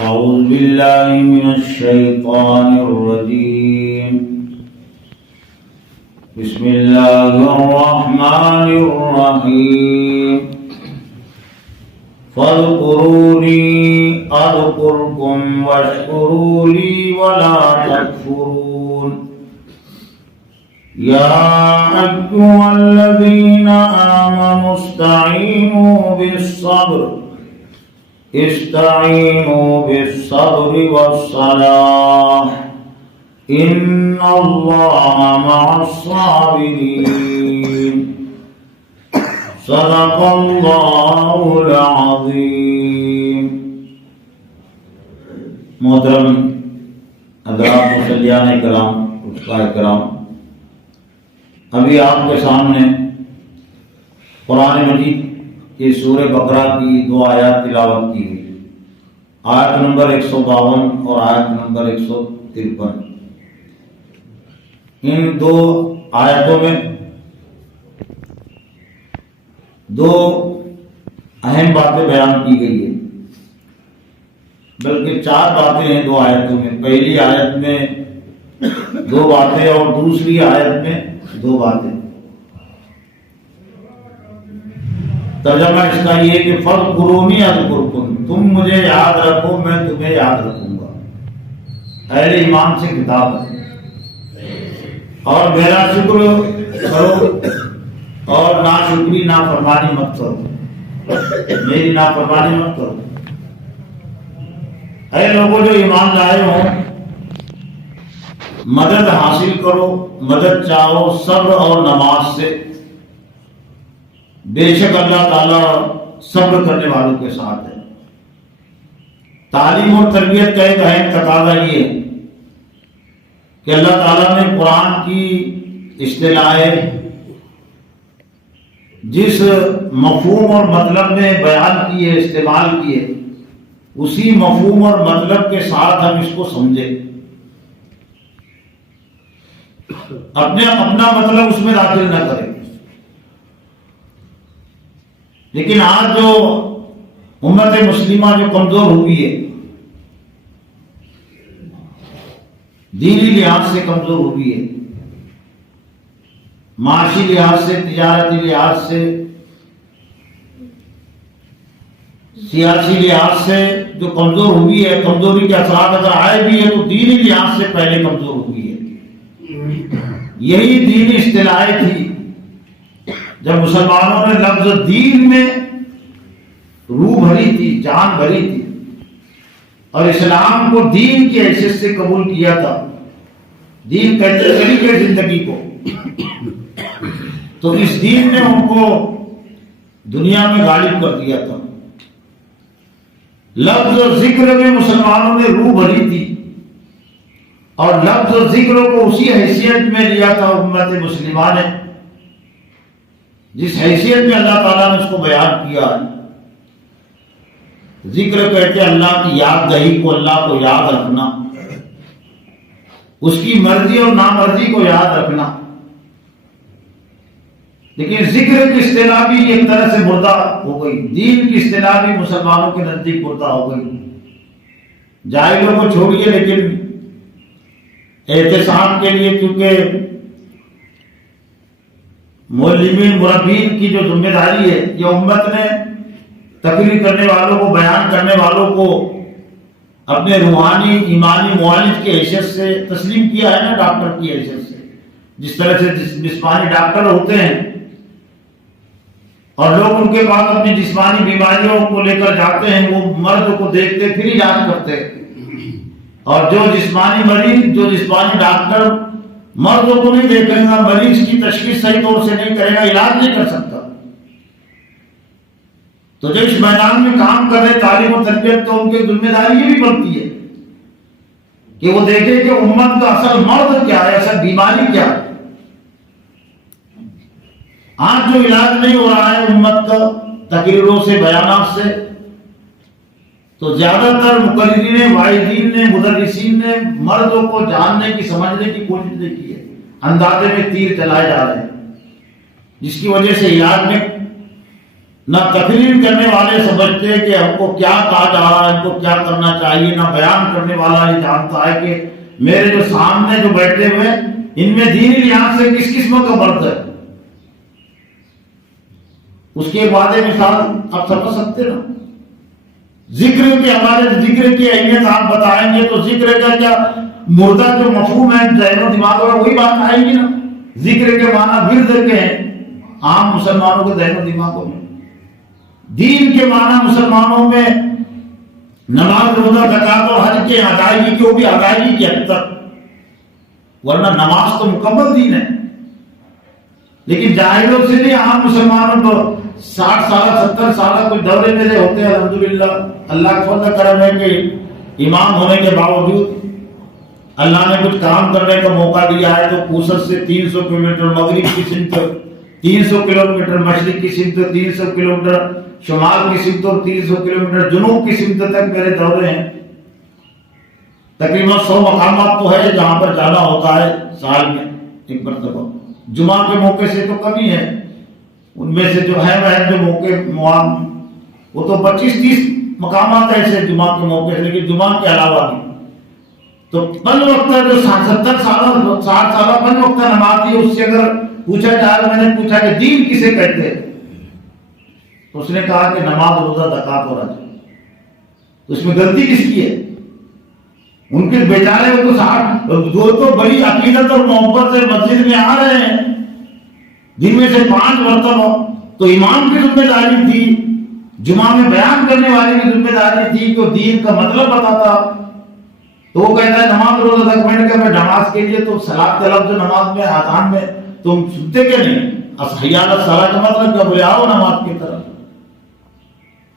أعوذ بالله من الشيطان الرجيم. بسم الله الرحمن الرحيم. فاذكروني أذكركم واشكروا لي ولا تكفرون. يا أيها الذين آمنوا استعينوا بالصبر والصلاة إن الله مع الصابرين. صدق اللہ العظیم. محترم حضرات مصلیان کرام، عزیزان کرام، ابھی آپ کے سامنے قرآن مجید کی سورہ بقرہ کی 2 آیات تلاوت کی ہوئی. آیت نمبر 152 اور آیت نمبر 153. ان 2 آیتوں میں 2 اہم باتیں بیان کی گئی ہیں، بلکہ 4 باتیں ہیں 2 آیتوں میں. پہلی آیت میں 2 باتیں اور دوسری آیت میں 2 باتیں. ترجمہ اس کا یہ کہ فاذکرونی اذکرکم، تم مجھے یاد رکھو میں تمہیں یاد رکھوں گا. اہل ایمان سے خطاب ہے. اور میرا شکر کرو اور ناشکری نافرمانی مت کرو، میری نافرمانی مت کرو. اے لوگوں جو ایمان لائے ہو، مدد حاصل کرو، مدد چاہو صبر اور نماز سے. بے شک اللہ تعالیٰ صبر کرنے والوں کے ساتھ ہے. تعلیم اور تربیت کا ایک اہم تقاضا یہ ہے کہ اللہ تعالیٰ نے قرآن کی اصطلاح جس مفہوم اور مطلب میں بیان کی ہے، استعمال کی ہے، اسی مفہوم اور مطلب کے ساتھ ہم اس کو سمجھیں. اپنا مطلب اس میں داخل نہ کریں. لیکن آج جو امت مسلمہ جو کمزور ہوئی ہے، دینی لحاظ سے کمزور ہوئی ہے، معاشی لحاظ سے، تجارتی لحاظ سے، سیاسی لحاظ سے جو کمزور ہوئی ہے، کمزوری کے اثرات اگر آئے بھی ہے تو دینی لحاظ سے پہلے کمزور ہوئی ہے. یہی دینی اصطلاح تھی جب مسلمانوں نے لفظ دین میں روح بھری تھی، جان بھری تھی، اور اسلام کو دین کی حیثیت سے قبول کیا تھا. دین کہتے طریقے زندگی کو. تو اس دین نے ان کو دنیا میں غالب کر دیا تھا. لفظ ذکر میں مسلمانوں نے روح بھری تھی اور لفظ ذکر کو اسی حیثیت میں لیا تھا امت مسلمہ نے جس حیثیت میں اللہ تعالیٰ نے اس کو بیان کیا ہے. ذکر کہتے اللہ کی یاد دہی کو، اللہ کو یاد رکھنا، اس کی مرضی اور نامرضی کو یاد رکھنا. لیکن ذکر کی اصطلاح بھی ایک طرح سے مردہ ہو گئی، دین کی اصطلاح بھی مسلمانوں کے نزدیک مردہ ہو گئی. جاہلوں کو چھوڑیے، لیکن احتساب کے لیے کیونکہ معلمین مربین کی جو ذمہ داری ہے، یہ امت نے تقریر کرنے والوں کو، بیان کرنے والوں کو اپنے روحانی ایمانی معالج کی حیثیت سے تسلیم کیا ہے نا، ڈاکٹر کی حیثیت سے. جس طرح سے جسمانی ڈاکٹر ہوتے ہیں اور لوگ ان کے پاس اپنی جسمانی بیماریوں کو لے کر جاتے ہیں، وہ مرض کو دیکھتے پھر علاج کرتے ہیں. اور جو جسمانی مریض، جو جسمانی ڈاکٹر مرض کو نہیں دیکھے گا، مریض کی تشخیص صحیح طور سے نہیں کرے گا، علاج نہیں کر سکتا. تو جب اس میدان میں کام کر رہے تعلیم و تربیت، تو ان کی ذمہ داری یہ بھی بنتی ہے کہ وہ دیکھے کہ امت کا اصل مرض کیا ہے، اصل بیماری کیا ہے. آج جو علاج نہیں ہو رہا ہے امت کا تقریروں سے، بیانات سے، تو زیادہ تر مقررین، واعظین نے، مدرسین نے مرضوں کو جاننے کی، سمجھنے کی کوشش نہیں کی ہے. اندازے میں تیر چلائے جا رہے ہیں، جس کی وجہ سے علاج میں نہ تقریر کرنے والے سمجھتے کہ ہم کو کیا کہا جا رہا ہے، ہم کو کیا کرنا چاہیے، نہ بیان کرنے والا یہ جانتا ہے کہ میرے جو سامنے جو بیٹھے ہوئے ان میں دینی لحاظ سے کس قسم کا مرد ہے۔ اس کے بعد مثال آپ سمجھ سکتے نا، ذکر کے حوالے ذکر کی اہمیت آپ بتائیں گے تو ذکر کا کیا مردہ جو مفہوم ہے ذہن و دماغ میں وہی بات آئے گی نا۔ ذکر کے معنی ورد کے ہیں عام مسلمانوں کے ذہن و دماغوں میں، دین کے معنی مسلمانوں میں نماز روزہ زکات اور حج کے ادائیگی کی، وہ بھی ادائیگی کی حد تک، ورنہ نماز تو مکمل دین ہے۔ لیکن جاہلوں سے نہیں، عام مسلمانوں کو 60 سالہ 70 سالہ کچھ دورے میرے ہوتے ہیں الحمدللہ، اللہ کا فضل کرم ہے کہ امام ہونے کے باوجود اللہ نے کچھ کام کرنے کا موقع دیا ہے، تو کوسر سے 300 کلومیٹر مغرب کی سمت، 300 کلومیٹر مشرق کی سمت، 300 کلومیٹر شمال کی سمت اور 300 کلومیٹر جنوب کی سمت تک میرے دورے ہیں۔ تقریباً 100 مقامات تو ہے جہاں پر جانا ہوتا ہے سال میں ایک مرتبہ۔ جمعہ کے موقع سے تو کم ہی ہے، ان میں سے جو ہے وہ جو موقع وہ تو 25-30 مقامات ایسے جمعہ کے موقع سے، لیکن جمعہ کے علاوہ بھی تو پنج وقتہ جو 70 سالہ 60 سالہ پنج وقتہ نمازی، اس سے اگر پوچھا جائے، میں نے پوچھا کہ دین کسے کہتے ہیں، تو اس نے کہا کہ نماز روزہ زکات اور حج۔ تو اس میں غلطی کس کی ہے؟ ان کے بیچارے وہ تو 60 جو تو بڑی عقیدت اور محبت سے مسجد میں آ رہے ہیں، جن میں سے 5 مرتبہ تو امام کی ذمہ داری تھی، جمعہ میں بیان کرنے والے کی ذمہ داری تھی کہ وہ دین کا مطلب بتاتا، تو وہ کہتا ہے نماز روزہ تک میں نے کہا میں نماز کے لیے تو صلاۃ کا لفظ نماز میں آذان میں تم سنتے کیا نہیں؟ حی علی الصلاۃ کا مطلب کیا؟ بولے آؤ نماز کی طرف۔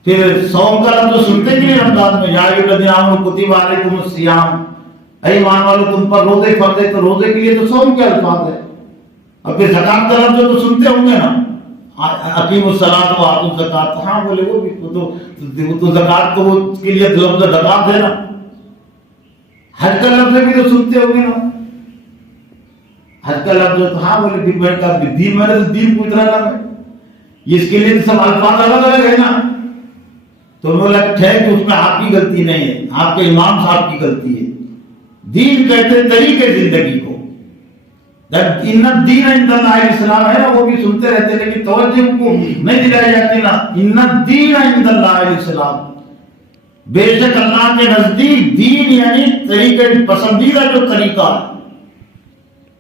پھر صوم کا لفظ سنتے کہ نہیں رمضان میں؟ یا ایھا الذین آمنوا کتب علیکم الصیام، اے ایمان والو تم پر روزے فرض ہے، تو روزے کے لیے تو صوم کے الفاظ ہے۔ اور پھر زکات کا لفظ تو سنتے ہوں گے نا، اقیموا الصلاۃ وآتوا الزکات، ہاں بولے وہ بھی تو زکات تو اس کے لیے لفظ زکات ہے نا۔ حج کا لفظ بھی تو سنتے ہوں گے نا، حج کا لفظ، ہاں بولے دین میں کا دین، میں نے تو دین کو اتنا لگا اس کے لیے سب الفاظ الگ الگ ہے نا۔ تو بولا ٹھیک کہ اس میں آپ کی غلطی نہیں ہے، آپ کے امام صاحب کی غلطی ہے۔ دین کہتے ہیں طریقے زندگی کو، ان الدین عند اللہ الاسلام ہے نا، وہ بھی سنتے رہتے لیکن توجہ کو نہیں دلائی جاتی نا۔ ان الدین عند اللہ الاسلام، بے شک اللہ کے نزدیک دین یعنی طریقے، پسندیدہ جو طریقہ ہے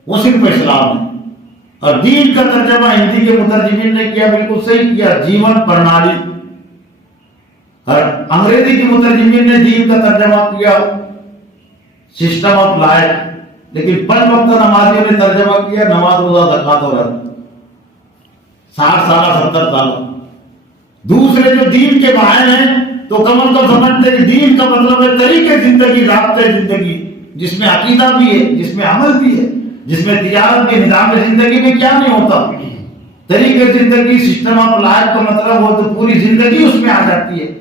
وہ صرف اسلام ہے۔ اور دین کا ترجمہ ہندی کے مترجمین نے کیا، بالکل صحیح کیا، جیون پرنالی۔ اور انگریزی کے مترجمین نے دین کا ترجمہ کیا سسٹم آف لائف، لیکن 5 وقت نمازیوں نے ترجمہ کیا نماز روزہ زکات اور حج۔ 60 سالہ 70 سالہ دوسرے جو دین کے باہر ہیں تو کمل کو سمجھتے کہ دین کا مطلب ہے طریقے زندگی، ضابطۂ زندگی، جس میں عقیدہ بھی ہے، جس میں عمل بھی ہے، جس میں تجارت بھی، نظام زندگی میں کیا نہیں ہوتا، طریقے زندگی، سسٹم آف لائف کا مطلب ہو تو پوری زندگی اس میں آ جاتی ہے۔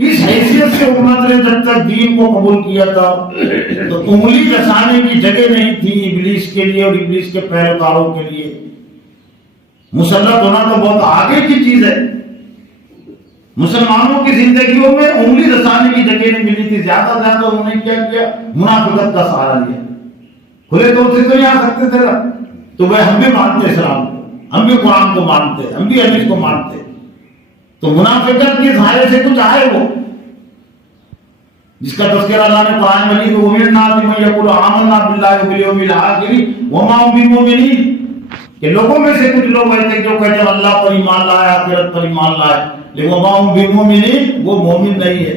اس حیثیت سے امت نے جب تک دین کو قبول کیا تھا تو انگلی رسانے کی جگہ نہیں تھی ابلیس کے لیے اور ابلیس کے پیروکاروں کے لیے۔ مسلط ہونا تو بہت آگے کی چیز ہے، مسلمانوں کی زندگیوں میں انگلی رسانے کی جگہ نہیں ملی تھی۔ زیادہ سے زیادہ انہوں نے کیا کیا؟ منافقت کا سہارا لیا۔ کھلے طور سے تو نہیں آ سکتے تھے نا، تو وہ ہم بھی مانتے اسلام کو، ہم بھی قرآن کو مانتے، ہم بھی حدیث کو مانتے، تو منافقت کے سہارے سے کچھ آئے وہ، جس کا تذکرہ اللہ نے قرآن مجید میں وَمِنَ النَّاسِ مَن يَقُولُ آمَنَّا بِاللَّهِ وَبِالْيَوْمِ الْآخِرِ وَمَا هُم بِمُؤْمِنِينَ، کہ لوگوں میں سے کچھ لوگ ایسے جو کہتے ہیں اللہ پر ایمان لائے، آخرت پر ایمان لائے، لیکن وَمَا هُم بِمُؤْمِنِينَ، وہ مومن نہیں ہے،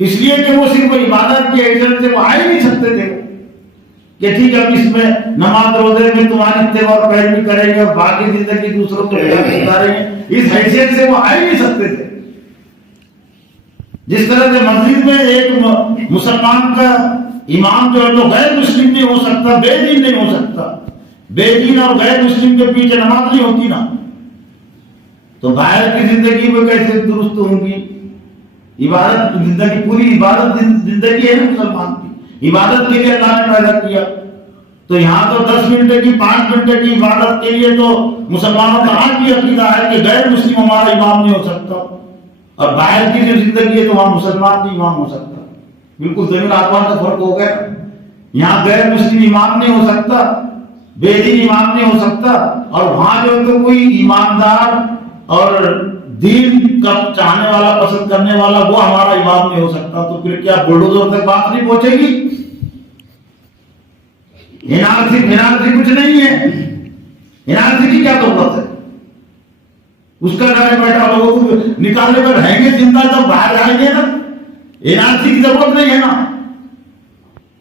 اس لیے کہ وہ صرف عبادت کی حیثیت سے وہ آ ہی نہیں سکتے تھے کہ ٹھیک ہے ہم اس میں نماز روزے میں تمہاری اتباع اور پیروی کریں گے اور باقی زندگی دوسروں کو گزاریں گے، اس حیثیت سے وہ آ ہی نہیں سکتے تھے۔ جس طرح سے مسجد میں ایک مسلمان کا امام جو ہے تو غیر مسلم نہیں ہو سکتا، بے دین نہیں ہو سکتا، بے دین اور غیر مسلم کے پیچھے نماز نہیں ہوتی نا، تو باہر کی زندگی میں کیسے درست ہوں گی؟ عبادت زندگی، پوری عبادت زندگی ہے مسلمان کی، عبادت کے لیے اللہ نے پیدا کیا، تو یہاں تو 10 منٹ کی 5 منٹ کی عبادت کے لیے تو مسلمانوں کا آج بھی عقیدہ ہے کہ غیر مسلم ہمارا امام نہیں ہو سکتا، اور باہر کی جو زندگی ہے تو وہاں مسلمان نہیں امام ہو سکتا. بالکل زمین آسمان کا فرق ہو گیا. یہاں غیر مسلم امام نہیں ہو سکتا، بے دین امام نہیں ہو سکتا، اور وہاں جو تو کوئی ایماندار اور دین کا چاہنے والا پسند کرنے والا وہ ہمارا امام نہیں ہو سکتا. تو پھر کیا بلڈوزر تک بات نہیں پہنچے گی؟ انارسی کچھ نہیں ہے. انارسی کی کیا ضرورت ہے؟ اس کا گھر بیٹھا لوگوں کو نکالنے پر رہیں گے زندہ تب باہر جائیں گے نا. انارسی کی ضرورت نہیں ہے نا.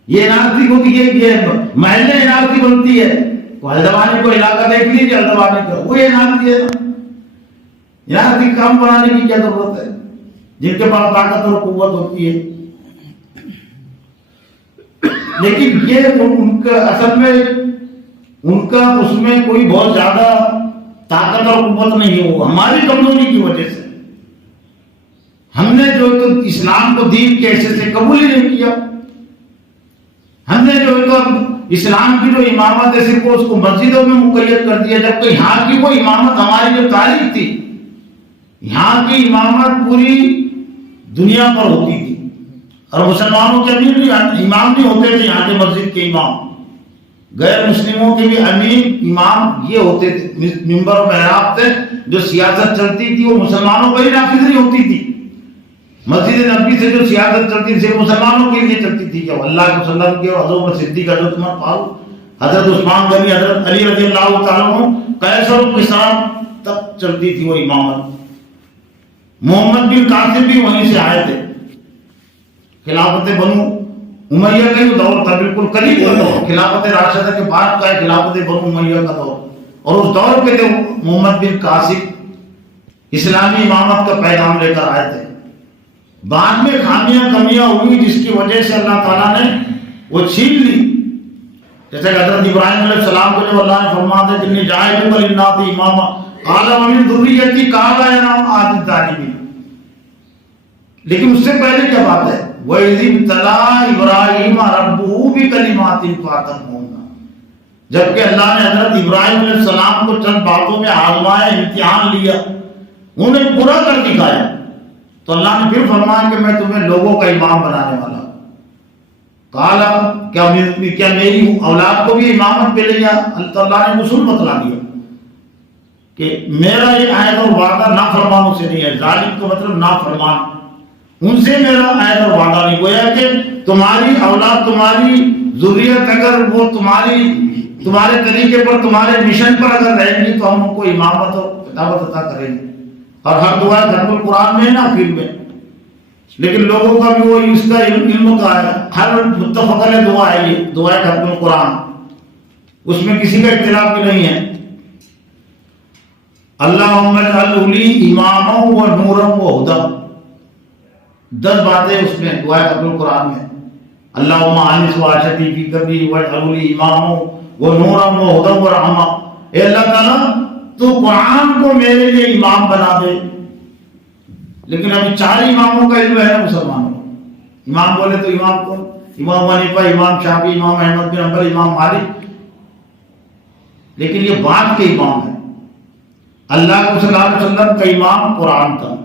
یہ انارسی ہوتی ہے، یہ محلے انارسی بنتی ہے. ہلدوانی کو علاقہ دیکھ لیجیے، ہلدوانی کا وہ انارسی ہے نا. انارسی کام بنانے کی کیا ضرورت ہے جن کے پاس طاقت اور قوت ہوتی ہے؟ لیکن یہ ان کا اصل میں ان کا اس میں کوئی بہت زیادہ طاقت اور قوت نہیں ہو، ہماری کمزوری کی وجہ سے ہم نے جو تو اسلام کو دین کے حیثیت سے قبول ہی نہیں کیا. ہم نے جو تو اسلام کی جو امامت ہے صرف اس کو مسجدوں میں مقید کر دیا، جبکہ یہاں کی وہ امامت ہماری جو تاریخ تھی، یہاں کی امامت پوری دنیا پر ہوتی تھی. اور مسلمانوں کے امیر امام نہیں ہوتے تھے یہاں کے مسجد کے امام، غیر مسلموں کے بھی امیر امام یہ ہوتے تھے. منبر و محراب تھے، جو سیاست چلتی تھی وہ مسلمانوں پر ہی نافذ نہیں ہوتی تھی. مسجد نبی سے جو سیاست چلتی تھی صرف مسلمانوں کے لیے چلتی تھی. کہ اللہ کے وسلم کے، حضرت صدیق، حضرت عمر فاروق، حضرت عثمان غنی، حضرت علی رضی اللہ تعالیٰ عنہ، قیصر و قیصر تک چلتی تھی وہ امامت. محمد بن قاسم بھی وہیں سے آئے تھے. خلافت بنو امیہ کا جو دور تھا بالکل قریب کا دور، خلافت راشدہ کے بعد کا خلافت بنو امیہ کا دور، اور اس دور پہ جو محمد بن قاسم اسلامی امامت کا پیغام لے کر آئے تھے. بعد میں خامیاں کمیاں ہوئی جس کی وجہ سے اللہ تعالیٰ نے وہ چھین لی. جیسے کہ حضرت ابراہیم علیہ السلام کو جو اللہ نے فرمایا تھا کہ جاعلک للناس اماما قال ومن ذریتی قال انا احد الظالمین. لیکن اس سے پہلے کیا بات ہے؟ وَإِذِ ابْتَلَىٰ إِبْرَاهِيمَ رَبُّهُ بِكَلِمَاتٍ فَأَتَمَّهُنَّ. جبکہ اللہ نے حضرت ابراہیم علیہ السلام کو چند باتوں میں آزمایا، امتحان لیا، انہیں پورا کر دکھایا، تو اللہ نے پھر فرمایا کہ میں تمہیں لوگوں کا امام بنانے والا. کہا کیا میری اولاد کو بھی امامت پہ لے جا؟ اللہ نے اصول بتلا دیا کہ میرا یہ عہد اور وعدہ نافرمانوں سے نہیں ہے. ظالم کا مطلب نافرمان، ان سے میرا عہد اور وعدہ نہیں. گویا کہ تمہاری اولاد، تمہاری ذریت اگر وہ تمہارے طریقے پر، تمہارے مشن پر اگر رہیں گی تو ہم ان کو امامت اور خطابت عطا کریں گے. اور ہر دعا ختم القرآن میں نا آخر میں. لیکن لوگوں کا بھی وہ اس کا علم کا ہے، ہر متفق علیہ دعا ہے یہ دعائے ختم القرآن، اس میں کسی کا اختلاف بھی نہیں ہے. اللہم اجعل لی اماما و نورا و ہدی، 10 باتیں اس میں دعائے ختم القرآن میں. اللہم آنس واشتی فی قبری واجعل لی اماما و نورا و ہدی و رحمہ. اے اللہ تعالیٰ تو قرآن کو میرے لیے امام بنا دے. لیکن ابھی 4 اماموں کا علم ہے نا مسلمانوں کو. امام بولے تو امام کون؟ امام حنیفہ، امام شافعی، امام احمد بن حنبل، امام مالک. لیکن یہ بات کے امام ہے. اللہ صلی اللہ علیہ وسلم کا امام قرآن تھا.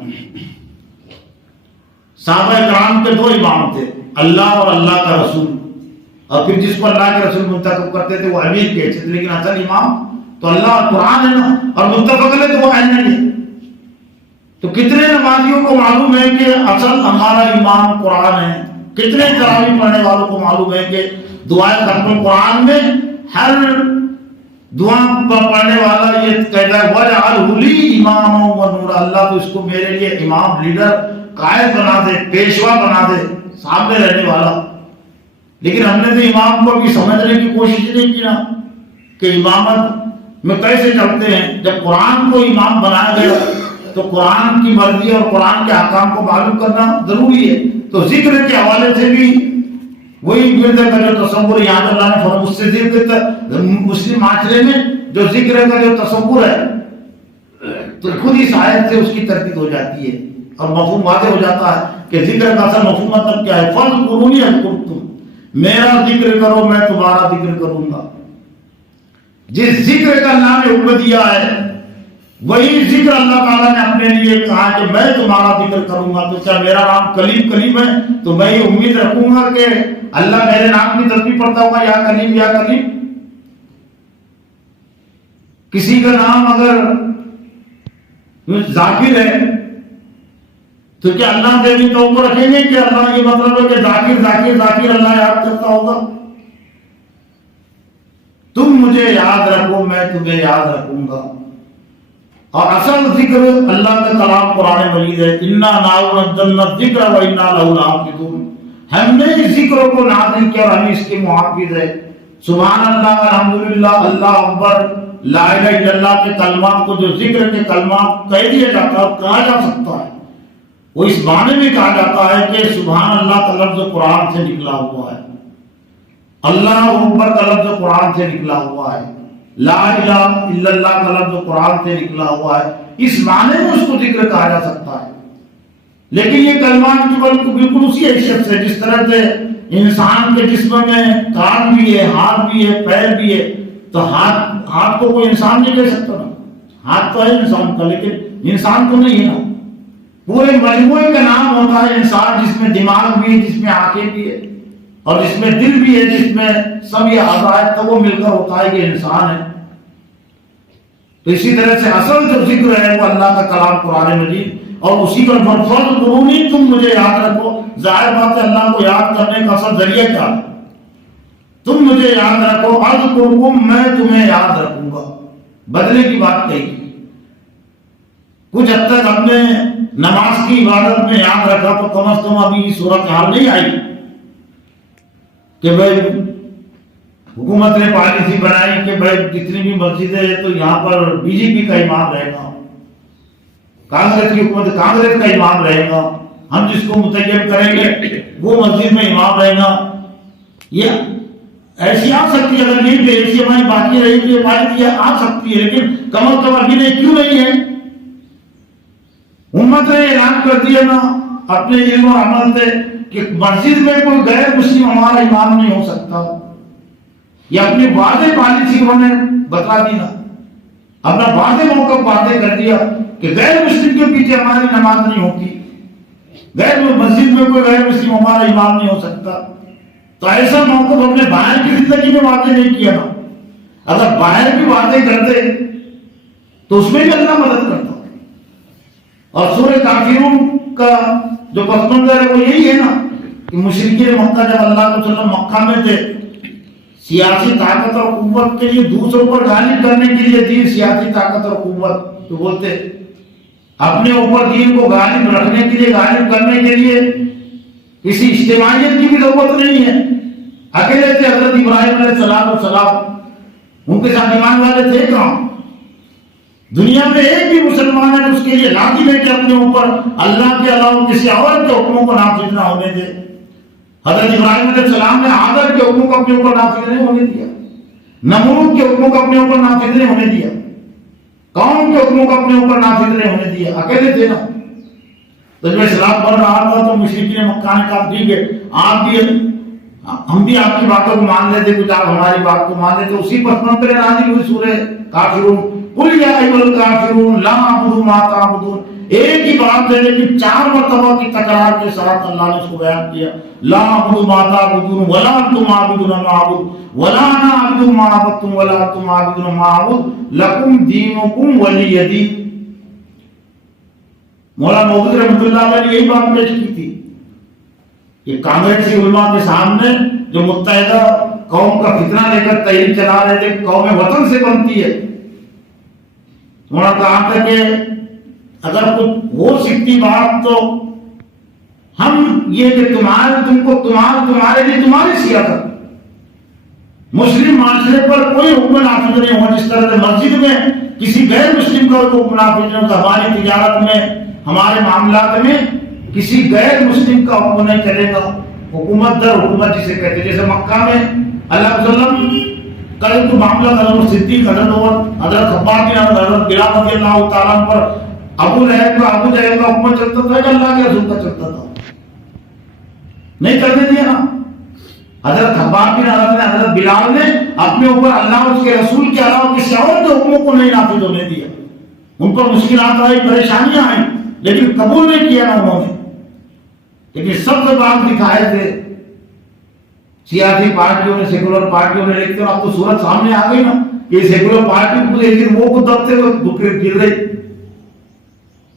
صحابہ کرام کے 2 امام تھے، اللہ اور اللہ کا رسول. اور پھر جس کو اللہ کے رسول منتخب کرتے تھے وہ امیر کہتے تھے، لیکن اصل امام تو اللہ اور قرآن ہے نا. اور متفق علیہ تو وہ نہیں ہے. تو کتنے نمازیوں کو معلوم ہے کہ اصل ہمارا امام قرآن ہے؟ کتنے تراویح پڑھنے والوں کو معلوم ہے کہ دعائے ختم القرآن میں ہر دعا پڑھنے والا یہ کہتا ہے وَجْعَلْهُ لِي إِمَامًا وَنُورًا. اللہ تو اس کو میرے لیے امام، لیڈر، قائد بنا دے، پیشوا بنا دے، سامنے رہنے والا. لیکن ہم نے تو امام کو بھی سمجھنے کی کوشش نہیں کی نا کہ امامت میں کیسے چلتے ہیں. جب قرآن کو امام بنایا گیا تو قرآن کی مرضی اور قرآن کے احکام کو معلوم کرنا ضروری ہے. تو ذکر کے حوالے سے بھی وہی ورد کا جو تصور یہاں پر اللہ نے فرمایا، اس سے ذکر مسلم معاشرے میں جو ذکر کا جو تصور ہے تو خود اس آیت سے اس کی ترتیب ہو جاتی ہے اور مفہوم واضح ہو جاتا ہے کہ ذکر کا اصل مفہوم مطلب کیا ہے. فَاذْكُرُونِی أَذْكُرْکُم، میرا ذکر کرو میں تمہارا ذکر کروں گا. جس ذکر کا اللہ نے حکم دیا ہے وہی ذکر اللہ تعالیٰ نے اپنے لیے کہا کہ میں تمہارا ذکر کروں گا. تو کیا میرا نام کلیم کلیم ہے تو میں یہ امید رکھوں گا کہ اللہ میرے نام کی تسبیح پڑھتا ہوگا یا کلیم یا کلیم. کسی کا نام اگر ذاکر ہے تو کیا اللہ کے بھی تو اوپر رکھیں گے کہ اللہ یہ مطلب ہے کہ ذاکر ذاکر ذاکر اللہ یاد کرتا ہوگا. تم مجھے یاد رکھو میں تمہیں یاد رکھوں گا. اور اصل ذکر اللہ کا کلام قرآن مجید ہے. انا نحن نزلنا الذکر و انا لہ لحافظون. ہم نے اس ذکر کو نازل کیا اور ہم اس کے محافظ ہے. سبحان اللہ الحمدللہ اللہ اکبر لا الہ الا اللہ کے کلمات کو جو ذکر کے کلمات کہہ دیا جاتا ہے اور کہا جا سکتا ہے وہ اس معنی میں کہا جاتا ہے کہ سبحان اللہ کا لفظ قرآن سے نکلا ہوا ہے. اللہ اکبر کا لفظ قرآن سے نکلا ہوا ہے. لا الہ الا اللہ کا لفظ قرآن سے نکلا ہوا ہے. اس معنی میں اس کو ذکر کہا جا سکتا ہے. لیکن یہ کلمات کی بالکل اسی حیثیت سے جس طرح سے انسان کے جسم میں کان بھی ہے ہاتھ بھی ہے پیر بھی ہے. تو ہاتھ کو کوئی انسان نہیں کہہ سکتا نا. ہاتھ تو ہے انسان کا لیکن انسان تو نہیں ہے نا. پورے مجموعے کا نام ہوتا ہے انسان جس میں دماغ بھی ہے جس میں آنکھیں بھی ہے اور جس میں دل بھی ہے جس میں سب یہ اعضاء ہے تو وہ مل کر ہوتا ہے کہ انسان ہے. تو اسی طرح سے اصل جو ذکر ہے وہ اللہ کا کلام قرآن مجید اور اسی پر فرض قرونی تم مجھے یاد رکھو. ظاہر بات ہے اللہ کو یاد کرنے کا اصل ذریعہ کیا ہے؟ تم مجھے یاد رکھو اذکرکم میں تمہیں یاد رکھوں گا. بدلے کی بات کہی. کچھ حد تک ہم نے نماز کی عبادت میں یاد رکھا تو کم از کم ابھی صورت حال نہیں آئی کہ بھائی حکومت نے پالیسی بنائی کہ بھائی جتنی بھی مسجدیں ہیں تو یہاں پر بی جے پی کا امام رہے گا, کانگریس کی حکومت کانگریس کا امام رہے گا, ہم جس کو متعین کریں گے وہ مسجد میں امام رہے گا. یہ ایسی آ سکتی ہے اگر نہیں ایسی ہماری باقی رہی تو یہ آ سکتی ہے لیکن کم از کم ابھی نہیں. کیوں نہیں ہے؟ امت نے اعلان کر دیا نا اپنے علم و عمل سے کہ مسجد میں کوئی غیر مسلم ہمارا امام نہیں ہو سکتا. یہ اپنی واضح پالیسی انہوں نے بتا دی نا, اپنا واضح موقع واضح کر دیا کہ غیر مسلم کے پیچھے ہماری نماز نہیں ہوتی, غیر مسجد میں کوئی غیر مسلم ہمارا امام نہیں ہو سکتا. تو ایسا موقع ہم نے باہر کی زندگی میں واضح نہیں کیا نا. اگر باہر بھی واضح کرتے تو اس میں بھی اللہ مدد کرتا. اور سورہ کافرون کا جو پس منظر ہے وہ یہی ہے نا کہ مشرکین مکہ جب اللہ کے رسول مکہ میں تھے سیاسی طاقت اور قوت کے لیے دوسروں پر غالب کرنے کے لیے دین سیاسی طاقت اور قوت تو بولتے اپنے اوپر دین کو غالب رکھنے کے لیے غالب کرنے کے لیے کسی اجتماعیت کی بھی ضرورت نہیں ہے. اکیلے تھے حضرت ابراہیم علیہ السلام, ان کے ساتھ ایمان والے تھے کہاں؟ دنیا میں ایک بھی مسلمان ہے اس کے لیے لازم ہے کہ اپنے اوپر اللہ کے علاوہ کسی اور کے حکموں کو نافذ نہ ہونے دے. حضرت ابراہیم علیہ السلام نے آدر کے حکموں کو اپنے اوپر نافذ نہیں ہونے دیا, نمرود کے حکموں کو اپنے اوپر نافذ نہیں ہونے دیا, قوم کے حکموں کو اپنے اوپر نافذ نہیں ہونے دیا. اکیلے تھے نا. تو جب اسلام بڑھ رہا تھا تو مشرکین مکہ نے کہا ٹھیک ہے آپ بھی ہم بھی آپ کی باتوں کو مان لیتے کچھ آپ ہماری بات کو مان لیتے. اسی پس منظر نازل ہوئی سورہ کافرون قل یا ایھا الکافرون لا اعبد ما تعبدون. ایک ہی بات ہے لیکن 4 مرتبہ کی تکرار کے ساتھ اللہ نے اس کو بیان کیا. لا اعبد ما تعبدون ولا انتم عابدون ما اعبد ولا انا عابد ما عبدتم ولا انتم عابدون ما اعبد لکم دینکم ولی دین. مولانا مودودی رحمۃ اللہ علیہ نے یہی بات پیش کی تھی. یہ کانگریسی علماء کے سامنے جو متحدہ قوم کا فتنہ لے کر تحریک چلا رہے تھے قوم وطن سے بنتی ہے, انہوں نے کہا تھا کہ اگر کچھ ہو سکتی بات تو ہم یہ کہ تمہارے لیے تمہاری سیاست مسلم معاشرے پر کوئی حکم نافذ نہیں ہو. جس طرح سے مسجد میں کسی غیر مسلم کا حکم نافذ نہیں ہوتا, ہماری تجارت میں ہمارے معاملات میں کسی غیر مسلم کا حکم نہیں چلے گا. حکومت در حکومت جسے کہتے ہیں. جیسے مکہ میں اللہ علیہ وسلم کل تو معاملہ حضرت صدیق حضرت عمر حضرت خباب بن حضرت بلال رضی اللہ تعالیٰ پر ابو لہب کا حکم چلتا تھا کہ اللہ کے رسول کا چلتا تھا؟ نہیں کرنے دیا نا. حضرت خباب بن عرب نے حضرت بلال نے اپنے اوپر اللہ اور اس کے رسول کے علاوہ کسی اور کے حکموں کو نہیں نافذ ہونے دیا. ان پر مشکلات آئی، پریشانیاں آئیں، لیکن قبول نہیں کیا نا انہوں نے. لیکن سب سے بات دکھائے تھے سیاسی پارٹیوں نے، سیکولر پارٹیوں نے. دیکھتے ہو اب تو صورت سامنے آ گئی نا کہ سیکولر پارٹی کو لیکن وہ خود دبتے ہوئے گر رہی،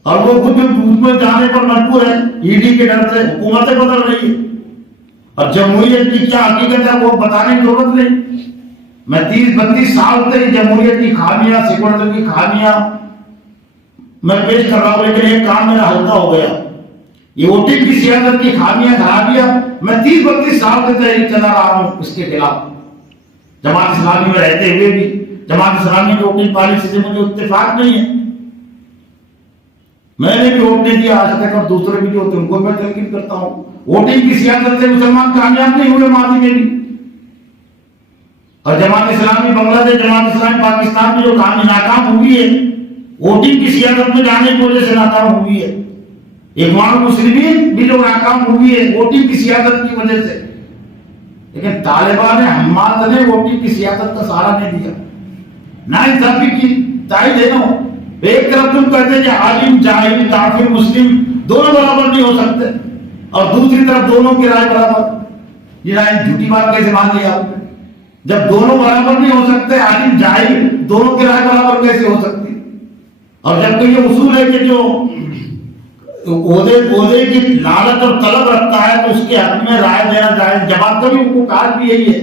اور وہ خود اس میں جانے پر مجبور ہے ای ڈی کے ڈر سے. حکومتیں بدل رہی ہے اور جمہوریت کی کیا حقیقت ہے وہ بتانے کی ضرورت نہیں. میں 30-32 سال سے جمہوریت کی خامیاں، سیکولرزم کی خامیاں میں پیش کر رہا ہوں، لیکن یہ کام میرا ہلکا ہو گیا. یہ ووٹنگ کی سیاست کی خامیاں خرابیاں میں 30-32 سال سے تحریک چلا رہا ہوں اس کے خلاف. جماعت اسلامی میں رہتے ہوئے بھی جماعت اسلامی کی ووٹنگ پالیسی سے مجھے اتفاق نہیں ہے. میں نے بھی ووٹ نہیں دیا آج تک، اور دوسرے بھی جو ہوتے ہیں ان کو میں تلقین کرتا ہوں. ووٹنگ کی سیاست سے مسلمان کامیاب نہیں ہوئے ماضی میں بھی. اور جماعت اسلامی بنگلہ دیش، جماعت اسلامی پاکستان میں جو ناکام ہوئی ہے ووٹنگ کی سیاست میں جانے کی وجہ سے ناکام ہوئی ہے. اخوان المسلمین بھی جو ناکام ہوئی ہے ووٹنگ کی سیاست کی وجہ سے. لیکن طالبان حماد نے ووٹنگ کی سیاست کا سہارا نہیں دیا. نہ انصافی کی تائید ہے نا. ایک طرف تم کہتے ہیں کہ عالم جاہل کافر مسلم دونوں برابر نہیں ہو سکتے، اور دوسری طرف دونوں کی رائے برابر. یہ رائے جھوٹی بات کیسے مان لیا آپ نے؟ جب دونوں برابر نہیں ہو سکتے، عالم جاہل دونوں کی رائے برابر کیسے ہو سکتی؟ اور جب کہ یہ اصول ہے کہ جو عہدے کی لالچ اور طلب رکھتا ہے تو اس کے حق میں رائے دینا جائز. جماعت کا بھی حقوقات بھی یہی ہے.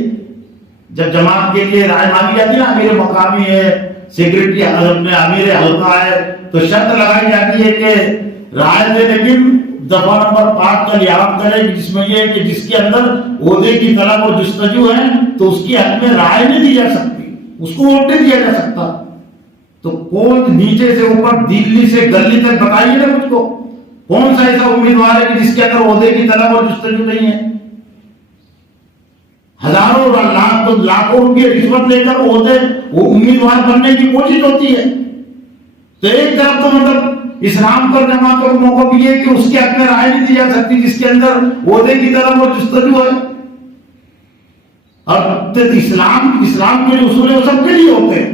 جب جماعت کے لیے رائے مانگی جاتی ہے نا، امیر مقامی ہے، سیکرٹری اپنے امیر حلقہ ہے، تو شرط لگائی جاتی ہے کہ رائے دے، لیکن دفعہ نمبر 5 کا لحاظ کرے، جس میں یہ ہے کہ جس کے اندر عہدے کی طلب اور جستجو ہے تو اس کی حق میں رائے نہیں دی جا سکتی، اس کو ووٹ نہیں دیا جا سکتا. تو کون نیچے سے اوپر دلی سے گلی تک بتائیے نا مجھ کو، کون سا ایسا امیدوار ہے کہ جس کے اندر عہدے کی طلب اور جستجو نہیں ہے؟ ہزاروں لاکھوں روپئے رشوت لے کر عہدے وہ امیدوار بننے کی کوشش ہوتی ہے. تو ایک طرف تو مطلب اسلام پر جماعتوں کو موقع بھی ہے کہ اس کے حق میں رائے نہیں دی جا سکتی جس کے اندر عہدے کی طلب اور جستجو ہے. اور اسلام کے جو اصول ہیں وہ سب کے لیے ہوتے ہیں،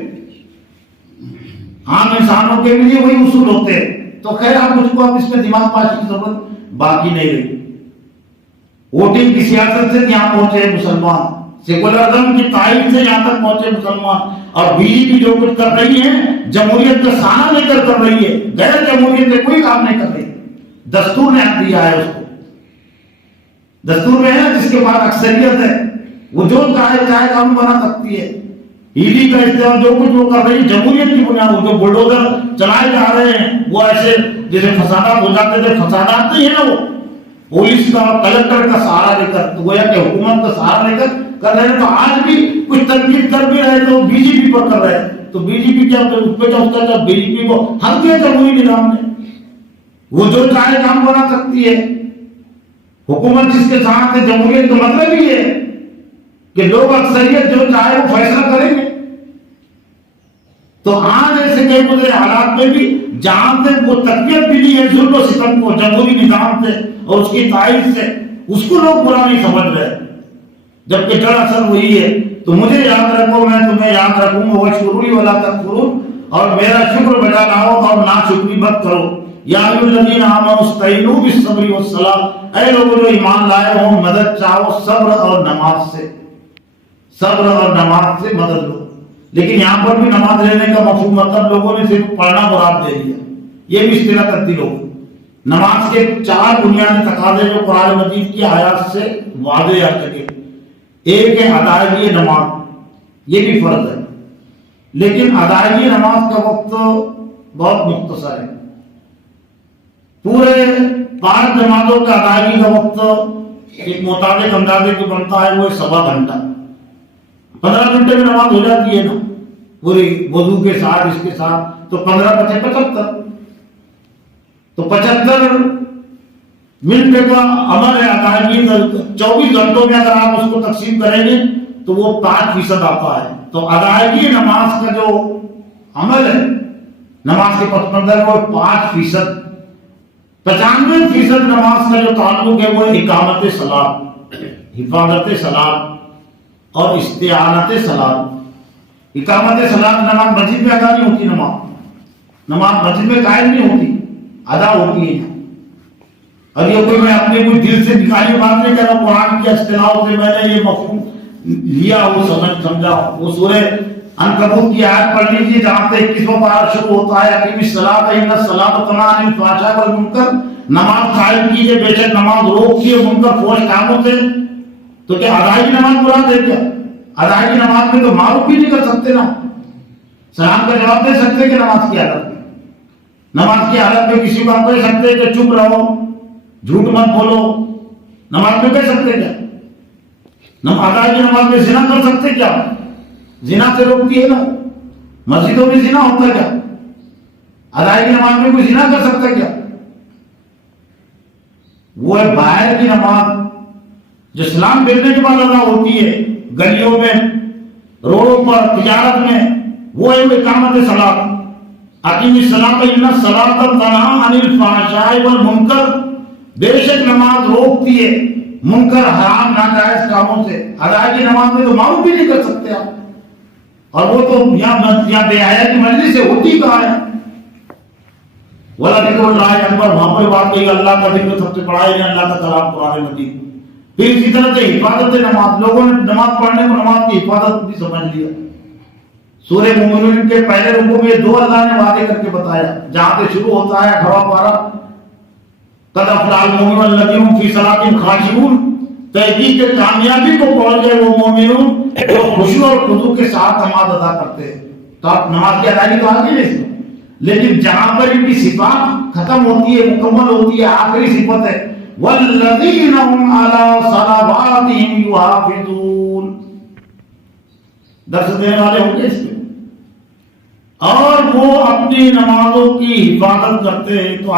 عام انسانوں کے لیے وہی اصول ہوتے ہیں. تو خیر آپ مجھ کو اس میں دماغ پاشی کی ضرورت باقی نہیں رہی. ووٹنگ کی سیاست سے یہاں پہنچے مسلمان، سیکولرزم کی تائید سے یہاں تک پہنچے مسلمان. اور بی جے پی جو کچھ کر رہی ہے جمہوریت کا سہارا لے کر رہی ہے، غیر جمہوریت میں کوئی کام نہیں کر رہی. دستور نے حق دیا ہے اس کو، دستور میں ہے نا جس کے بعد اکثریت ہے وہ جو چاہے قانون بنا سکتی ہے. ای ڈی کا استعمال جو کچھ وہ کر رہی ہے جمہوریت کی بنیاد، جو بلڈوزر چلائے جا رہے ہیں وہ ایسے جیسے فسادات ہو جاتے تھے، فسادات نہیں ہے نا، وہ پولیس کا اور کلکٹر کا سہارا لے کر، گویا کہ حکومت کا سہارا لے کر رہے ہیں. تو آج بھی کچھ تنقید کر بھی رہے تو بی جے پی پر کر رہے ہیں. تو بی جے پی کیا اس پہ کیا ہوتا ہے؟ بی جے پی کو حق دیا جمہوری نظام نے، وہ جو چاہے کام بنا سکتی ہے. حکومت جس کے ساتھ ہے، جمہوریت کا مطلب ہی ہے کہ لوگ اکثریت جو چاہے وہ فیصلہ کریں گے. تو آج ایسے کئی گزرے حالات میں بھی جہاں سے وہ تقویت ملی ہے ظلم و ستم کو جمہوری نظام سے اور اس کی تائید سے، اس کو لوگ برا نہیں سمجھ رہے، جبکہ جڑ اثر وہی ہے. تو مجھے یاد رکھو، میں تمہیں یاد رکھوں گا، واشکرونی ولا تکفرون، اور میرا شکر بجا لاؤ اور ناشکری مت کرو. یا ایھا الذین آمنوا استعینوا بالصبر والصلاۃ، اے لوگوں جو ایمان لائے ہو مدد چاہو صبر اور نماز سے، صبر اور نماز سے مدد لو. لیکن یہاں پر بھی نماز لینے کا مفہوم مطلب لوگوں نے صرف پڑھنا مراد دے دیا، یہ بھی اصطلاح تبدیل ہو گئی. نماز کے 4 بنیادی تقاضے جو قرآن مجید کی آیات سے واضح آ چکے. ایک ہے ادائیگی نماز، یہ بھی فرض ہے، لیکن ادائیگی نماز کا وقت بہت مختصر ہے. پورے 5 نمازوں کا ادائیگی کا وقت ایک مطابق اندازے جو بنتا ہے وہ 1.25 گھنٹہ. 15 گھنٹے میں نماز ہو جاتی ہے نا پوری وضو کے ساتھ، اس کے ساتھ، تو 15 × 5 = 75. تو 75 منٹ کا عمل ہے ادائیگی. 24 گھنٹوں میں اگر آپ اس کو تقسیم کریں گے تو وہ 5% آتا ہے. تو ادائیگی نماز کا جو عمل ہے نماز کے پس منظر وہ 5%. 95% نماز کا جو تعلق ہے وہ اقامت صلاۃ، حفاظت صلاۃ اور استعانت صلاۃ۔ اقامت صلاۃ نماز مسجد میں ادا نہیں ہوتی، نماز مسجد میں قائم نہیں ہوتی، ادا ہوتی ہے۔ اور یہ کوئی میں اپنے کوئی دل سے نکالی بات نہیں کر رہا، قرآن کی اصطلاح سے میں نے یہ مفہوم لیا، وہ سمجھا۔ وہ سورہ عنکبوت کی آیت پڑھ لیجیے جہاں سے 21واں پارہ شروع ہوتا ہے، اقیم الصلاۃ ان الصلاۃ تنہی عن الفحشاء والمنکر، نماز قائم کیجیے، بے شک نماز روکتی ہے منکر فحش کاموں سے۔ تو کیا ادائی نماز مراد ہے؟ کیا ادائی نماز میں تو معروف بھی نہیں کر سکتے نا، سلام کا جواب دے سکتے کہ نماز کی حالت میں؟ نماز کی حالت میں کسی کو آپ کہہ سکتے کہ چپ رہو، جھوٹ مت بولو، نماز میں کہہ سکتے کیا؟ ادائی کی نماز میں زنا کر سکتے کیا؟ زنا سے روکتی ہے نا، مسجدوں میں زنا ہوتا ہے کیا؟ ادائی کی نماز میں کوئی زنا کر سکتا ہے کیا؟ وہ ہے باہر کی نماز جو سلام پھیرنے کے بعد ادا ہوتی ہے، گلیوں میں، روڈوں پر، تجارت میں، وہ ہے اقامت صلاۃ۔ اقیم الصلاۃ ان الصلاۃ تنہی عن الفحشاء والمنکر، بے شک نماز روکتی ہے منکر حرام ناجائز کاموں سے۔ ادائی نماز میں تو معروف بھی نہیں کر سکتے آپ، اور وہ تو یہاں بے حیا کی مجلس سے ہوتی کہاں ہے؟ ولا ذکر اللہ اکبر، وہاں پر بات کہی اللہ کا ذکر سب سے بڑا ہے، اللہ کا کلام قرآن مجید۔ پھر اسی طرح سے حفاظت نماز، لوگوں نے نماز پڑھنے کو نماز کی حفاظت بھی سمجھ لیا۔ سورہ مومنون کے پہلے رکوع میں دو اللہ نے وعدے کر کے بتایا، جہاں سے شروع ہوتا ہے 18واں پارہ، قد افلح المؤمنون الذین هم فی صلاتہم خاشعون، تحقیق کامیابی کو پہنچ گئے وہ مومنون جو خشوع اور خضوع کے ساتھ نماز ادا کرتے ہیں۔ تو نماز کی ادائیگی تو آگے نہیں، لیکن جہاں پر ان کی صفات ختم ہوتی ہے، مکمل ہوتی ہے، آخری صفت ہے والذین هم علی صلواتہم یحافظون، درس دینے والے ہوں گے اس میں، اور وہ اپنی نمازوں کی حفاظت کرتے ہیں۔ تو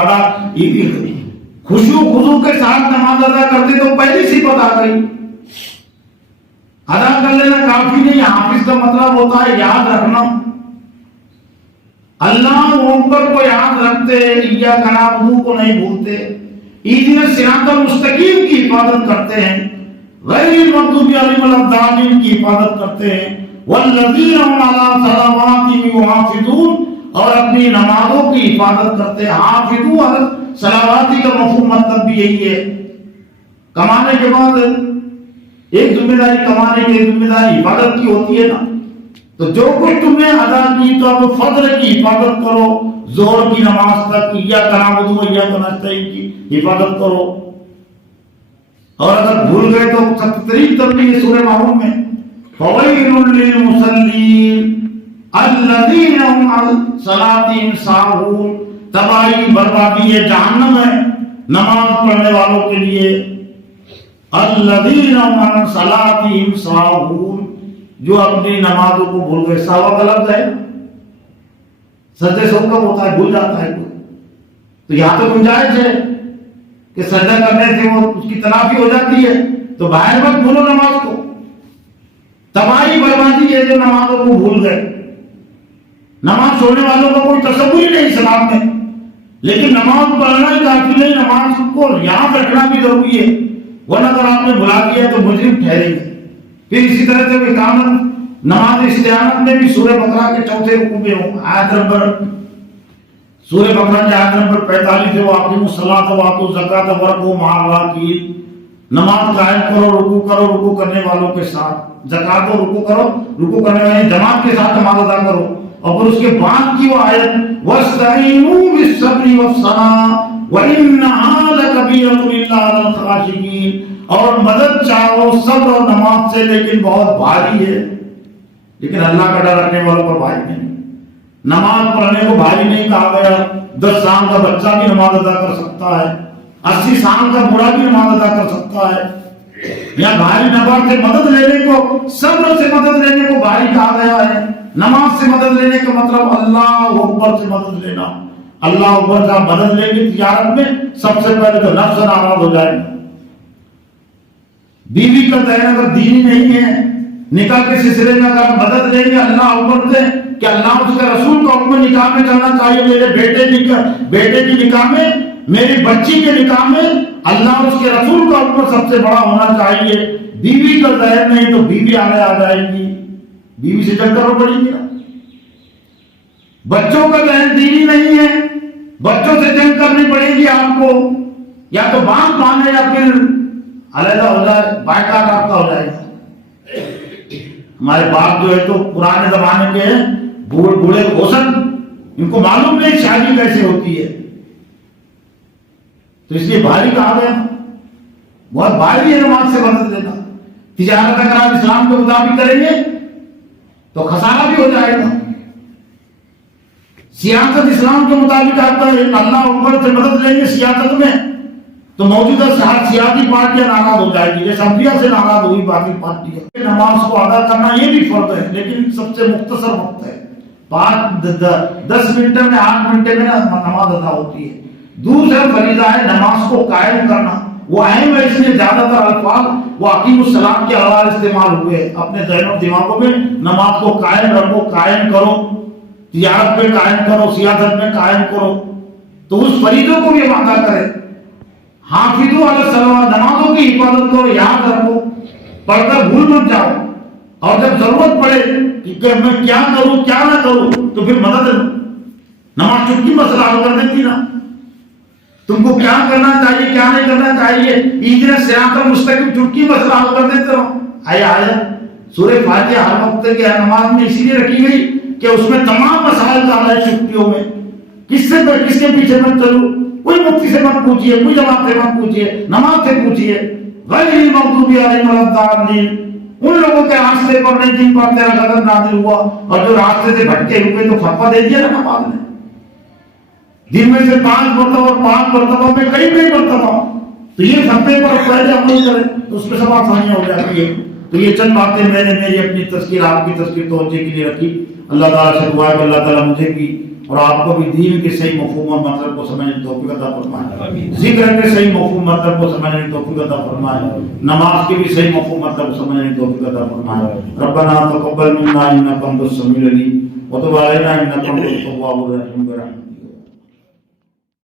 خشوع خضوع کے ساتھ نماز ادا کرتے تو پہلی صفت آ گئی۔ ادا کر لینا کافی نہیں، حافظ کا مطلب ہوتا ہے یاد رکھنا، اللہ اکبر کو یاد رکھتے، ایاک نعبد کو نہیں بھولتے، اہدنا الصراط المستقیم کی حفاظت کرتے ہیں، غیر المغضوب علیہم ولا الضالین کی حفاظت کرتے ہیں، والذین هم علی صلواتہم یحافظون، اور اپنی نمازوں کی حفاظت کرتے ہیں۔ حافظون صلواتی کا مفہوم مطلب بھی یہی ہے، کمانے کے بعد ایک ذمہ داری کمانے کی، ایک ذمہ داری حفاظت کی ہوتی ہے نا، تو جو کچھ تم نے ادا کی تو اب فضل کی حفاظت کرو، ظہر کی نماز تک ایاک نعبد و ایاک نستعین کی حفاظت کرو، اور اگر بھول گئے تو 73 تنبیہ سورہ معون میں فویل للمصلین الذین هم عن صلاتہم ساہون، تباہی بربادی ہے، جہنم ہے نماز پڑھنے والوں کے لیے۔ الذین هم عن صلاتہم ساہون، جو اپنی نمازوں کو بھول گئے۔ ساہو کا لفظ ہے، سجدے سو کب ہوتا ہے؟ بھول جاتا ہے کوئی، تو یہاں تو گنجائش ہے کہ سجدہ کرنے سے وہ اس کی تلافی ہو جاتی ہے، تو باہر مت بھولو نماز کو۔ تباہی بربادی ہے جو نمازوں کو بھول گئے۔ نماز چھوڑنے والوں کا کوئی تصور ہی نہیں اسلام میں، لیکن نماز پڑھنا ہی کافی نہیں، نماز کو یاد رکھنا بھی ضروری ہے، ورنہ اگر آپ نے بھلا دیا تو مجرم ٹھہریں گے۔ پھر اسی طرح سے اقامت نماز استعانت میں بھی سورہ بقرہ کے 4 رکوع میں آیت نمبر، سورہ بقرہ کی آیت نمبر 45 ہے، وَأَقِیمُوا الصَّلَاةَ وَآتُوا الزَّکَاةَ وَارْكَعُوا مَعَ الرَّاکعِینَ، نماز قائم کرو، رکوع کرنے والوں کے ساتھ، زکات و رکوع کرو، رکوع کرنے والے جماعت کے ساتھ نماز ادا کرو۔ اور پھر اس کے بعد کی وہ آیت وَاسْتَعِینُوا بِالصَّبْرِ وَالصَّلَاةِ وَإِنَّهَا لَكَبِیرَةٌ إِلَّا عَلَى الْخَاشِعِینَ، اور مدد چاہو صبر اور نماز سے، لیکن بہت بھاری ہے، لیکن اللہ کا ڈر رکھنے والوں پر بھاری نہیں۔ نماز پڑھنے کو بھاری نہیں کہا گیا، 10 سال کا بچہ بھی نماز ادا کر سکتا ہے، 80 سال کا بوڑھا بھی نماز ادا کر سکتا ہے۔ یا بھاری نفع سے مدد لینے کو، صبر سے مدد لینے کو بھاری کہا گیا ہے۔ نماز سے مدد لینے کا مطلب اللہ اکبر سے مدد لینا۔ اللہ اکبر سے آپ مدد لیں گے تجارت میں، سب سے پہلے تو نفس ناراض ہو جائے گا۔ بیوی کا دین اگر دینی نہیں ہے، نکاح کے سلسلے میں اگر مدد لیں گے اللہ اکبر سے کہ اللہ اس کے رسول کا حکم نکاح میں چلنا چاہیے، میرے بیٹے کی نکاح میں میری بچی کے نکاح میں اللہ اور اس کے رسول کا حکم سب سے بڑا ہونا چاہیے. بیوی کا ذہن نہیں تو بیوی آنے آ جائے گی, بیوی سے جنگ کرنا پڑے گی نا. بچوں کا ذہن دینی نہیں ہے, بچوں سے جنگ کرنی پڑے گی آپ کو. یا تو باپ مانے یا پھر علیحدہ ہو جائے, بائیکاٹ آپ کا ہو جائے گا. ہمارے باپ جو ہے تو پرانے زمانے کے ہیں, بوڑھے گھوسن, ان کو معلوم نہیں شادی کیسے ہوتی ہے, تو اس لیے بھاری کہا گیا, بہت بھاری ہے نماز سے مدد لینا. تجارت اگر آپ اسلام کے مطابق کریں گے تو خسارہ بھی ہو جائے گا. سیاست اسلام کے مطابق آپ کریں, اللہ اکبر سے مدد لیں گے سیاست میں, تو موجودہ سیاسی پارٹیاں ناراض ہو جائے گی, جیسے انبیاء سے ناراض ہوئی باقی پارٹیاں. نماز کو ادا کرنا یہ بھی فرض ہے, لیکن سب سے مختصر وقت ہے. 10 منٹ میں 8 منٹ میں نماز ادا ہوتی ہے. دوسرا فریضہ ہے نماز کو قائم کرنا. وہ اہم ہے, اس لیے زیادہ تر الفاظ وہ اقیم الصلاۃ کے علاوہ استعمال ہوئے. اپنے ذہن و دماغوں میں نماز کو قائم رکھو, قائم کرو, تجارت میں قائم کرو, سیاست میں قائم کرو. تو اس فریضوں کو بھی ادا کرے. حافظوا علی الصلوات, نمازوں کی حفاظت کرو, یاد رکھو, پڑھ کر بھول مت جاؤ. اور جب ضرورت پڑے کہ میں کیا کروں کیا نہ کروں تو پھر مدد لو. نماز چٹکی مسئلہ حل کر دیتی نا. تم کو کیا کرنا چاہیے کیا نہیں کرنا چاہیے, اہدنا الصراط المستقیم چٹکی مسئلہ حل کر دیتے رہو. آیا سورہ فاتحہ ہر وقت کی نماز میں اسی لیے رکھی گئی کہ اس میں تمام مسائل کا حل ہے. چٹکیوں میں کس کے پیچھے مت چلو, کوئی مفتی سے مت پوچھیے, کوئی جماعت سے مت پوچھیے, نماز سے پوچھیے. غیر المغضوب علیہم ولا الضالین, ان لوگوں کے راستے پر نہیں جن پر تیرا غضب نازل ہوا, اور جو راستے سے بھٹکے ہوئے تو فتویٰ دے دیا نا نماز نے. دن میں سے 5 مرتبہ اور 5 مرتبہ میں کئی مرتبہ, تو یہ فتوے پر پہلے عمل کریں تو اس میں سب آسانیاں ہو جاتی ہے. تو یہ چند باتیں میں نے میری اپنی تذکیر آپ کی تذکیر توجہ کے لیے رکھی. اللہ تعالیٰ سے دعا ہے کہ اللہ تعالیٰ مجھے بھی اور آپ کو بھی دین کے صحیح مفہوم اور مطلب کو سمجھنے کی توفیق عطا فرمائے, ذکر کے صحیح مفہوم مطلب کو سمجھنے کی توفیق عطا فرمائے, نماز کے بھی صحیح مفہوم مطلب کو سمجھنے کی توفیق عطا فرمائے. ربنا تقبل منا انک انت السمیع العلیم وتب علینا انک انت التواب الرحیم برحمتک.